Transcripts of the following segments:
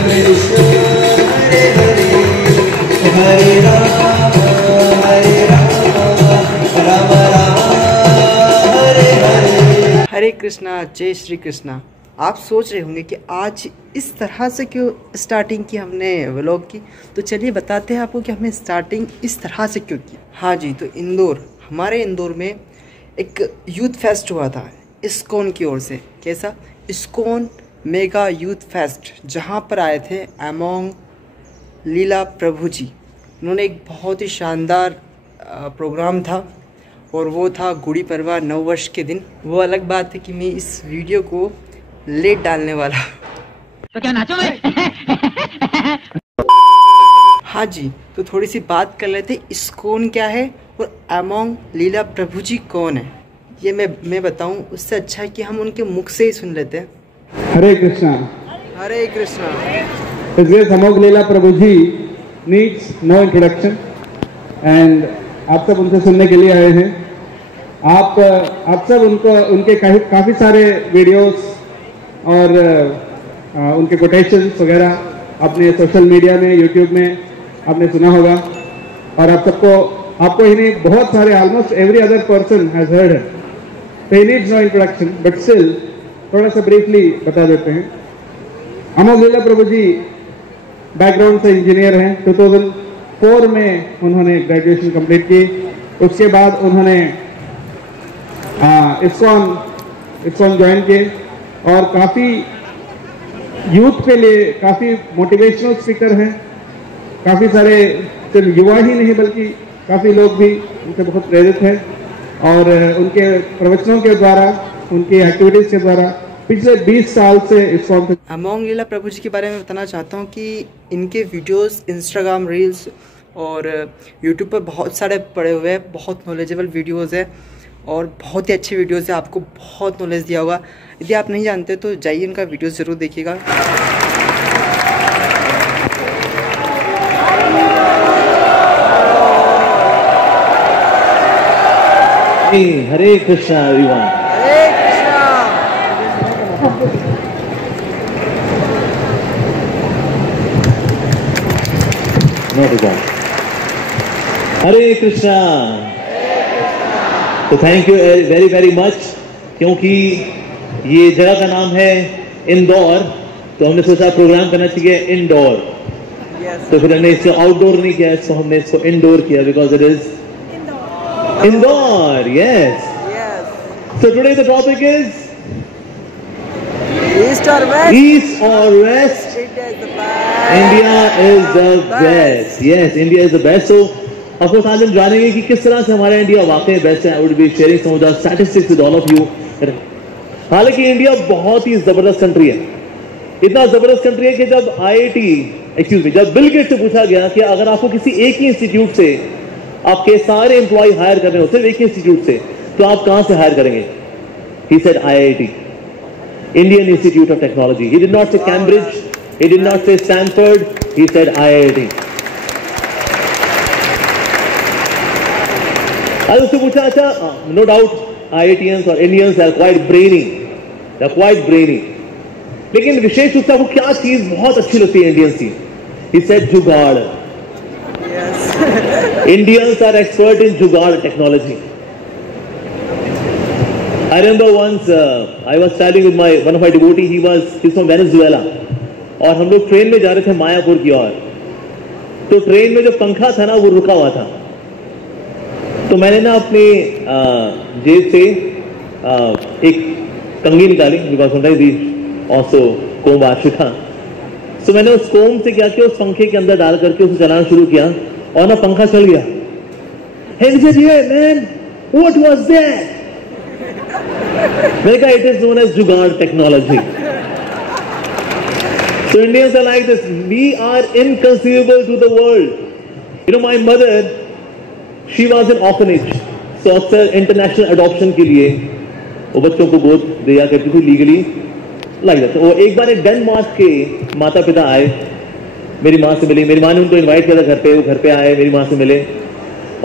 कृष्ण हरे हरे हरे राम राम राम हरे हरे। हरे कृष्णा, जय श्री कृष्णा। आप सोच रहे होंगे कि आज इस तरह से क्यों स्टार्टिंग की हमने व्लॉग की, तो चलिए बताते हैं आपको कि हमने स्टार्टिंग इस तरह से क्यों की। हाँ जी, तो हमारे इंदौर में एक यूथ फेस्ट हुआ था इस्कॉन की ओर से। कैसा? इस्कॉन मेगा यूथ फेस्ट, जहाँ पर आए थे अमोंग लीला प्रभु जी। उन्होंने एक बहुत ही शानदार प्रोग्राम था और वो था गुड़ी पड़वा नव वर्ष के दिन। वो अलग बात है कि मैं इस वीडियो को लेट डालने वाला। तो क्या नाचो मैं? हाँ जी, तो थोड़ी सी बात कर लेते इस्कॉन क्या है और अमोंग लीला प्रभु जी कौन है। ये मैं बताऊं उससे अच्छा है कि हम उनके मुख से ही सुन लेते हैं। हरे कृष्णा। हरे कृष्णा। अमोघ लीला प्रभु जी नीड्स नो इंट्रोडक्शन एंड आप सब उनसे सुनने के लिए आए हैं। आप सब उनके काफ़ी सारे वीडियोस और उनके कोटेशंस वगैरह अपने सोशल मीडिया में, यूट्यूब में आपने सुना होगा। और आपको ही नहीं, बहुत सारे almost every other person has heard है। तो he needs no introduction, but still थोड़ा सा ब्रीफली बता देते हैं। अमोघ लीला प्रभु जी बैकग्राउंड से इंजीनियर हैं। 2004 में उन्होंने ग्रेजुएशन कंप्लीट की। उसके बाद उन्होंने इस्कॉन ज्वाइन किए और काफ़ी यूथ के लिए काफ़ी मोटिवेशनल स्पीकर हैं। काफ़ी सारे सिर्फ युवा ही नहीं बल्कि काफ़ी लोग भी उनसे बहुत प्रेरित हैं और उनके प्रवचनों के द्वारा, उनकी एक्टिविटीज़ के द्वारा पिछले 20 साल से इस्कॉन पे। अमोंग लीला प्रभु जी के बारे में बताना चाहता हूँ कि इनके वीडियोस इंस्टाग्राम रील्स और यूट्यूब पर बहुत सारे पड़े हुए हैं। बहुत नॉलेजेबल वीडियोस है और बहुत ही अच्छे वीडियोस है। आपको बहुत नॉलेज दिया होगा। यदि आप नहीं जानते तो जाइए इनका वीडियो ज़रूर देखिएगा। हरे कृष्णा एवरीवन। हरे कृष्णा। हरे कृष्णा। तो thank you very very much, क्योंकि ये जगह का नाम है इंदौर, तो हमने सोचा प्रोग्राम करना चाहिए इंडोर। तो फिर हमने इसको आउटडोर नहीं किया, इसको हमने इसको इंडोर किया because it is Indore. Yes. So today the topic is East or West? East or West? India is the best. Yes, India is the best. So of course आज हम जानेंगे कि किस तरह से हमारा इंडिया वाकई बेस्ट है। I would be sharing some of the statistics with all of you. हालांकि इंडिया बहुत ही जबरदस्त कंट्री है। इतना जबरदस्त कंट्री है कि जब बिल गेट्स से पूछा गया कि अगर आपको किसी एक ही इंस्टीट्यूट से आपके सारे एम्प्लॉय हायर करने हो, सिर्फ एक ही इंस्टीट्यूट से, तो आप कहां से हायर करेंगे? He said IIT, Indian Institute of Technology. He did not say Cambridge, he did not say Stanford, he said IIT. आज उससे पूछा, अच्छा, no doubt IITians और Indians are quite brainy, they're quite brainy. लेकिन विशेष रूप से आपको क्या चीज बहुत अच्छी लगती है इंडियंस की? He said जुगाड़. Indians are expert in जुगाड़ technology. I remember once I was traveling with one of my devotee. He's from Venezuela. और हम लोग ट्रेन में जा रहे थे मायापुर की ओर। तो ट्रेन में जो पंखा था ना वो रुका हुआ था। तो मैंने ना अपनी जेब से एक कंघी निकाली, because sometimes we also comb our shikha. तो मैंने उस कोम से क्या किया, उस पंखे के अंदर डाल करके उसे चलाना शुरू किया और ना पंखा चल गया। Hey, he said, "Yeah, man, what was that?" मैंने कहा, it is known as जुगाड़ technology. So Indians are like this. We are inconceivable to the world. You know, my mother, she was an orphanage. So अक्सर international adoption के लिए वो बच्चों को गोद दिया करती थी लीगली, like that. वो एक बार डेनमार्क के माता पिता आए, मेरी माँ से मिले। मेरी माँ ने उनको इनवाइट किया था घर पे, वो घर पे आए, मेरी माँ से मिले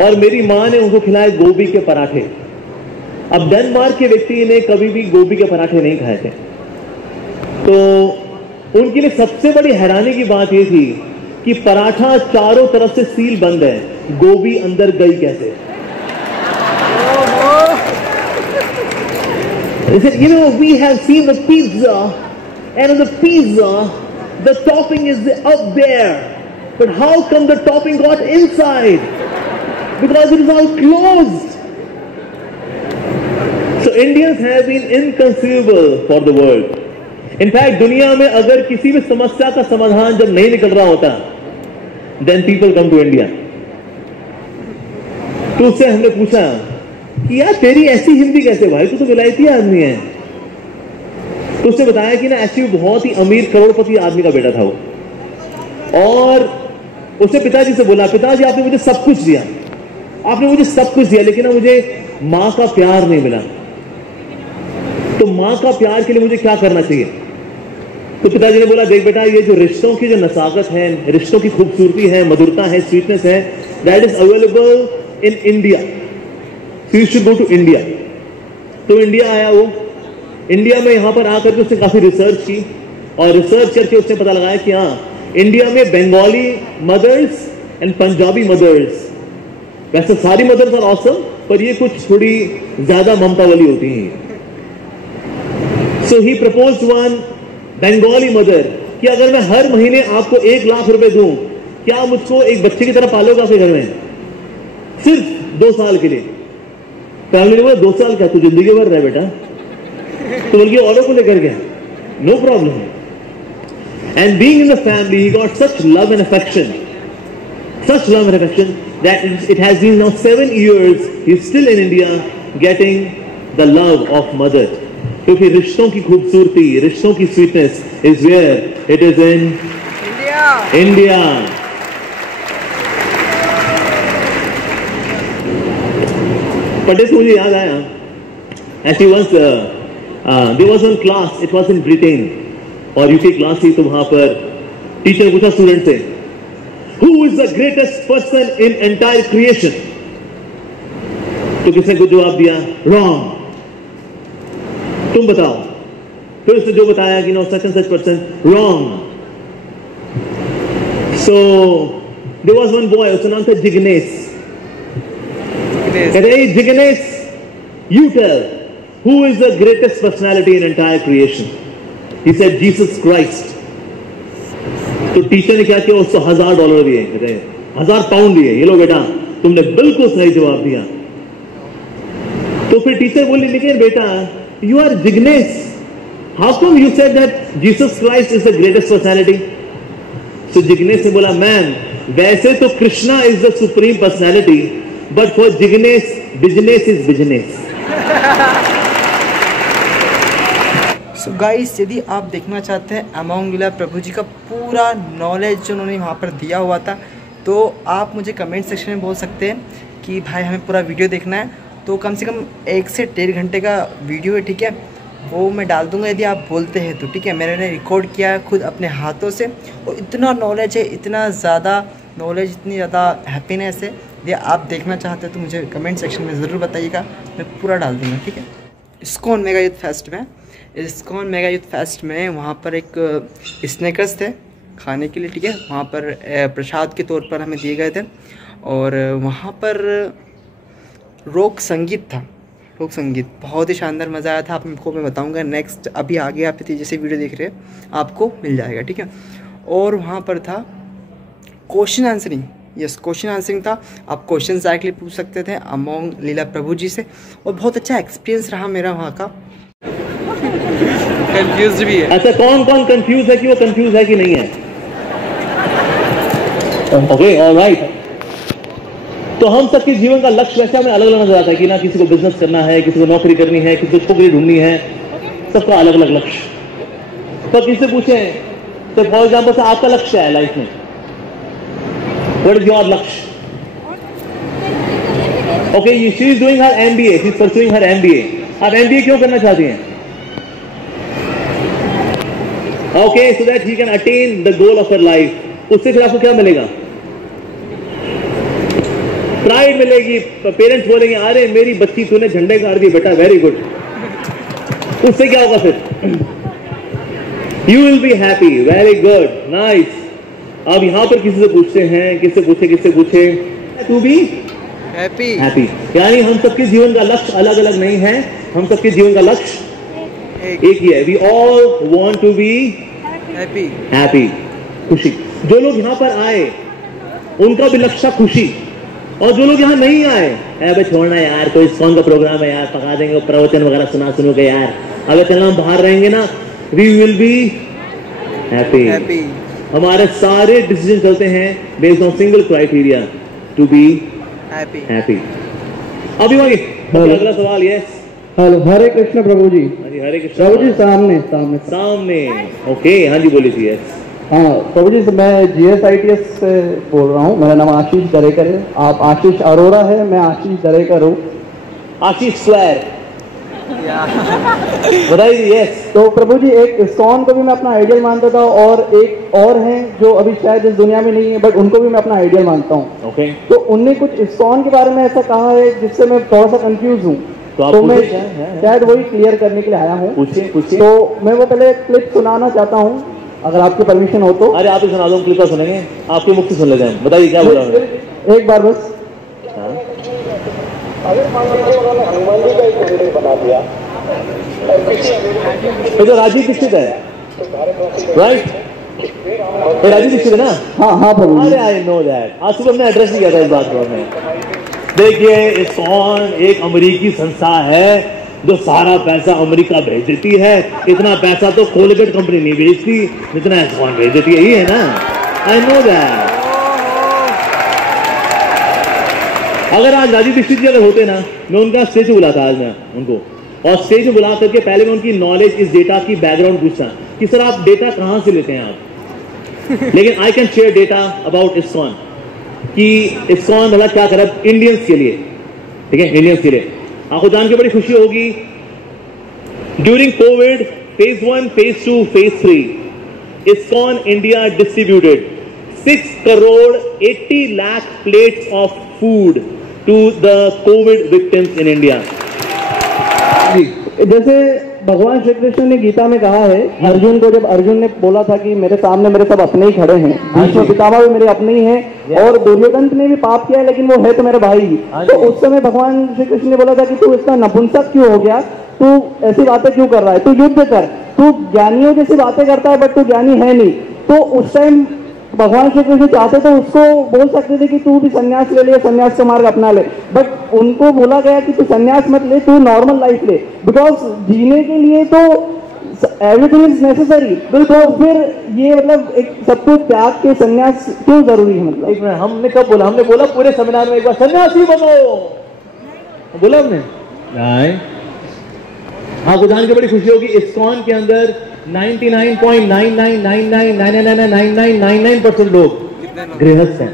और मेरी माँ ने उनको खिलाए गोभी के पराठे। अब डेनमार्क के व्यक्ति ने कभी भी गोभी के पराठे नहीं खाए थे। तो उनके लिए सबसे बड़ी हैरानी की बात यह थी कि पराठा चारों तरफ से सील बंद है, गोभी अंदर गई कैसे? They said, you know, we have seen the pizza, and on the pizza, the topping is up there. But how come the topping got inside? Because it is all closed. So Indians have been inconceivable for the world. In fact, दुनिया में अगर किसी भी समस्या का समाधान जब नहीं निकल रहा होता, then people come to India. तो उससे हमने पूछा कि यार तेरी ऐसी हिंदी कैसे भाई, तू तो विलायती आदमी है। तो उसने बताया कि ना एक्चुअली बहुत ही अमीर करोड़पति आदमी का बेटा था वो, और उसने पिताजी से बोला, पिताजी आपने मुझे सब कुछ दिया, आपने मुझे सब कुछ दिया, लेकिन ना मुझे मां का प्यार नहीं मिला। तो मां का प्यार के लिए मुझे क्या करना चाहिए? तो पिताजी ने बोला, देख बेटा, ये जो रिश्तों की जो नसाकत है, रिश्तों की खूबसूरती है, मधुरता है, स्वीटनेस है, that is available in India, so you should go to India. तो इंडिया आया वो, इंडिया में यहां पर आकर के उसने काफी रिसर्च की, और रिसर्च करके उसने पता लगाया कि हाँ, इंडिया में Bengali mothers and Punjabi mothers, वैसे सारी मदर्स आर ऑसम, पर ये कुछ थोड़ी ज्यादा ममता वाली होती हैं। सो ही प्रपोज्ड वन बंगाली मदर कि अगर मैं हर महीने आपको 1 लाख रुपए दूं, क्या मुझको एक बच्चे की तरह पालोगे आपके घर में, सिर्फ 2 साल के लिए? फैमिली ने बोला 2 साल क्या, तू जिंदगी भर रहे बेटा। तो बल्कि औरों को लेकर गया, no problem. And being in the family he got such love and affection, such love and affection that it has been now 7 years he is still in India getting the love of mother, क्योंकि रिश्तों की खूबसूरती, रिश्तों की sweetness is where it is in India. पढ़ने से मुझे याद आया, actually once there was one class, it was in Britain, और UK क्लास थी, तो वहां पर टीचर ने पूछा स्टूडेंट से, Who is the greatest person in entire creation? तो किसने कुछ जवाब दिया, wrong, तुम बताओ। फिर उसने जो बताया कि no such and such person, wrong. So there was one boy, उसका नाम था जिग्नेश। कहते हैं Jignesh, you tell who is the greatest personality in entire creation? He said Jesus Christ. तो टीचर ने क्या किया, उसको $1000 दिए, कहते हैं 1000 पाउंड दिए, ये लो बेटा, तुमने बिल्कुल सही जवाब दिया। तो फिर टीचर बोली, लेकिन बेटा, you are Jignesh, how come you said that Jesus Christ is the greatest personality? So Jignesh ने बोला, मैम, वैसे तो Krishna is the supreme personality, but for Jignesh business is business. So guys, यदि आप देखना चाहते हैं अमोंग लीला प्रभु जी का पूरा नॉलेज जो उन्होंने वहाँ पर दिया हुआ था, तो आप मुझे कमेंट सेक्शन में बोल सकते हैं कि भाई हमें पूरा वीडियो देखना है। तो कम से कम 1 से 1.5 घंटे का वीडियो है, ठीक है, वो मैं डाल दूंगा यदि आप बोलते हैं तो, ठीक है। मैंने रिकॉर्ड किया है खुद अपने हाथों से, और इतना नॉलेज है, इतना ज़्यादा नॉलेज, इतनी ज़्यादा हैप्पीनेस है। यदि आप देखना चाहते हैं तो मुझे कमेंट सेक्शन में ज़रूर बताइएगा, मैं पूरा डाल दूँगा, ठीक है। इस्कॉन मेगा यूथ फेस्ट में, इस्कॉन मेगा यूथ फेस्ट में वहाँ पर एक स्नैकर्स थे खाने के लिए, ठीक है, वहाँ पर प्रसाद के तौर पर हमें दिए गए थे, और वहाँ पर रोक संगीत था, रोक संगीत बहुत ही शानदार मज़ा आया था। आपको मैं बताऊँगा नेक्स्ट, अभी आगे आप जैसे वीडियो देख रहे हैं आपको मिल जाएगा, ठीक है। और वहाँ पर था question answering, yes, question answering था। आप क्वेश्चन डायरेक्टली पूछ सकते थे अमोंग लीला प्रभु जी से, और बहुत अच्छा एक्सपीरियंस रहा मेरा वहाँ का। कंफ्यूज भी है। अच्छा, कौन कौन कंफ्यूज है कि वो कंफ्यूज है कि नहीं है? Okay, alright. तो हम सबके जीवन का लक्ष्य वैसे हमें अलग अलग नजर आता है कि ना, किसी को बिजनेस करना है, किसी को नौकरी करनी है, किसी को छोकरी ढूंढनी है, सबका अलग अलग लक्ष्य। तो किसी से पूछे तो फॉर एग्जाम्पल से आपका लक्ष्य है लाइफ में, व्हाट इज योर लक्ष्य? Okay, she is doing her MBA, she is pursuing her MBA। आप MBA क्यों करना चाहती हैं? Okay, so that he can attain the goal of her life. उससे फिर आपको क्या मिलेगा? प्राइड मिलेगी, पेरेंट्स बोलेंगे, अरे मेरी बच्ची तूने झंडे गाड़ दिए बेटा, वेरी गुड। उससे क्या होगा फिर? You will be happy. Very good. Nice. अब यहाँ पर किसी से पूछते हैं, किससे पूछे To be happy. यानी हम सबके जीवन का लक्ष्य अलग अलग नहीं है, हम सबके जीवन का लक्ष्य एक ही है. We all want to be happy. खुशी. जो लोग यहाँ पर आए उनका भी लक्ष्य खुशी, और जो लोग यहाँ नहीं आए, अबे छोड़ना यार, कोई इस्कॉन का प्रोग्राम है यार, पका देंगे, प्रवचन वगैरह सुनो के यार, अगर चलना हम बाहर रहेंगे ना, we will be happy. हमारे सारे डिसीजन चलते हैं based on single criteria to be happy. अभी वही अगला सवाल. यस, हेलो, हरे कृष्ण प्रभु जी. हाँ जी, हरे कृष्ण प्रभु जी. सामने. ओके, हाँ जी, बोलिए जी. यस, हाँ प्रभु जी, मैं GSITS से बोल रहा हूँ. मेरा नाम आशीष दरेकर है. आप आशीष अरोरा है, मैं आशीष दरेकर हूँ. आशीष स्क्वायर. बताइए. यस. तो प्रभु जी, एक इस्कॉन को भी मैं अपना आइडियल मानता था, और एक और हैं जो अभी शायद इस दुनिया में नहीं है, बट उनको भी मैं अपना आइडियल मानता हूँ. ओके. तो उनने कुछ इस्कॉन के बारे में ऐसा कहा है जिससे मैं थोड़ा सा कंफ्यूज हूँ. तो मैं शायद वही क्लियर करने के लिए आया हूँ. पूछिए. तो मैं वो पहले क्लिप सुनाना चाहता हूँ, अगर आपकी परमिशन हो तो. अरे आप ही सुना दो, क्लिप का सुनेंगे, आपके मुख से सुन लेते हैं. बताइए क्या बोला उन्होंने. एक बार बस. तो राजीव दीक्षित है, राइट? राजीव दीक्षित है ना. हाँ प्रभु. अरे आई नो दैट. आज सुबह हमने एड्रेस नहीं किया था इस बात को. हमने देखिए, इस्कॉन एक अमेरिकी संस्था है जो सारा पैसा अमेरिका भेज देती है. इतना पैसा तो कोलगेट कंपनी नहीं भेजती जितना इस्कॉन भेज देती है. ये है ना, आई नो दैट. अगर आज राजीव दीक्षित जी अगर होते ना, मैं उनका स्टेज बुलाता आज मैं उनको, और स्टेज में बुला करके पहले मैं उनकी नॉलेज, इस डेटा की बैकग्राउंड पूछता कि सर आप डेटा कहाँ से लेते हैं आप. लेकिन I can share data about ISKCON कि इस्कॉन भला क्या कर रहा है इंडियंस के लिए. ठीक है, इंडियंस के लिए आपको जान के बड़ी खुशी होगी. During covid phase 1, phase 2, phase 3, ISKCON India distributed 6 crore 80 lakh plates of food to the covid victims in India. जैसे भगवान श्री कृष्ण ने गीता में कहा है अर्जुन को, जब अर्जुन ने बोला था कि मेरे सामने मेरे सब अपने ही खड़े हैं, भीष्म पितामह भी मेरे अपने ही हैं, और दुर्योधन ने भी पाप किया है लेकिन वो है तो मेरे भाई. तो उस समय भगवान श्री कृष्ण ने बोला था कि तू इतना नपुंसक क्यों हो गया, तू ऐसी बातें क्यों कर रहा है, तू युद्ध कर, तू ज्ञानियों जैसी बातें करता है बट तू ज्ञानी है नहीं. तो उस टाइम भगवान श्री कृष्ण चाहते तो उसको बोल सकते थे कि तू भी संन्यास ले ले, संन्यास का मार्ग अपना ले, बट उनको बोला गया कि तू संन्यास मत ले, तू नॉर्मल लाइफ ले, बिकॉज जीने के लिए तो एवरीथिंग इज नेसेसरी. तो फिर ये मतलब एक सब कुछ त्याग के संन्यास क्यों जरूरी है. मतलब हमने कब बोला? हमने बोला पूरे सेमिनार में एक बार सन्यासी बनो, बोला हमने. आपको जान के बड़ी खुशी होगी, इस्कॉन के अंदर 99.9999999999% लोग गृहस्थ हैं.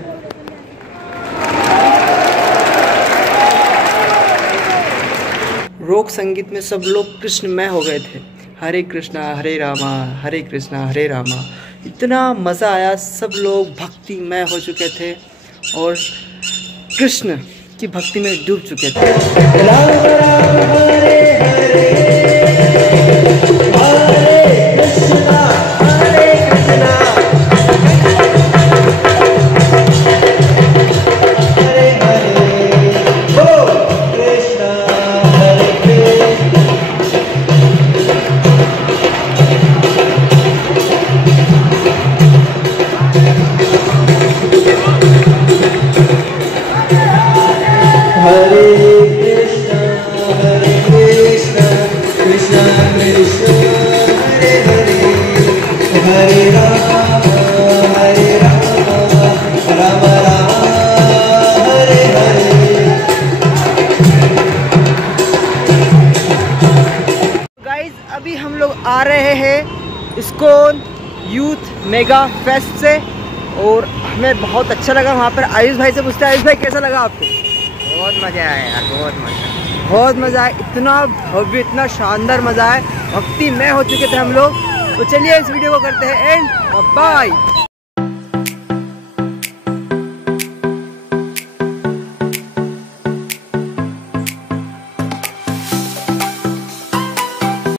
रोक संगीत में सब लोग कृष्णमय हो गए थे. हरे कृष्णा हरे रामा, हरे कृष्णा हरे रामा. इतना मज़ा आया, सब लोग भक्तिमय हो चुके थे और कृष्ण की भक्ति में डूब चुके थे. राम राम हरे हरे, हरे कृष्णा हरे कृष्णा, हरे हरे, हो कृष्णा हरे कृष्णा. हरे कृष्णा कृष्णा कृष्णा हरे हरे, हरे राम राम राम हरे हरे. गाइस, अभी हम लोग आ रहे हैं इस्कॉन यूथ मेगा फेस्ट से, और हमें बहुत अच्छा लगा. वहाँ पर आयुष भाई से पूछते हैं, आयुष भाई कैसा लगा आपको? बहुत मजा आया यार, बहुत मजा. आया. इतना भव्य, इतना शानदार मज़ा है, भक्ति में हो चुके थे हम लोग. तो चलिए इस वीडियो को करते हैं एंड. बाय.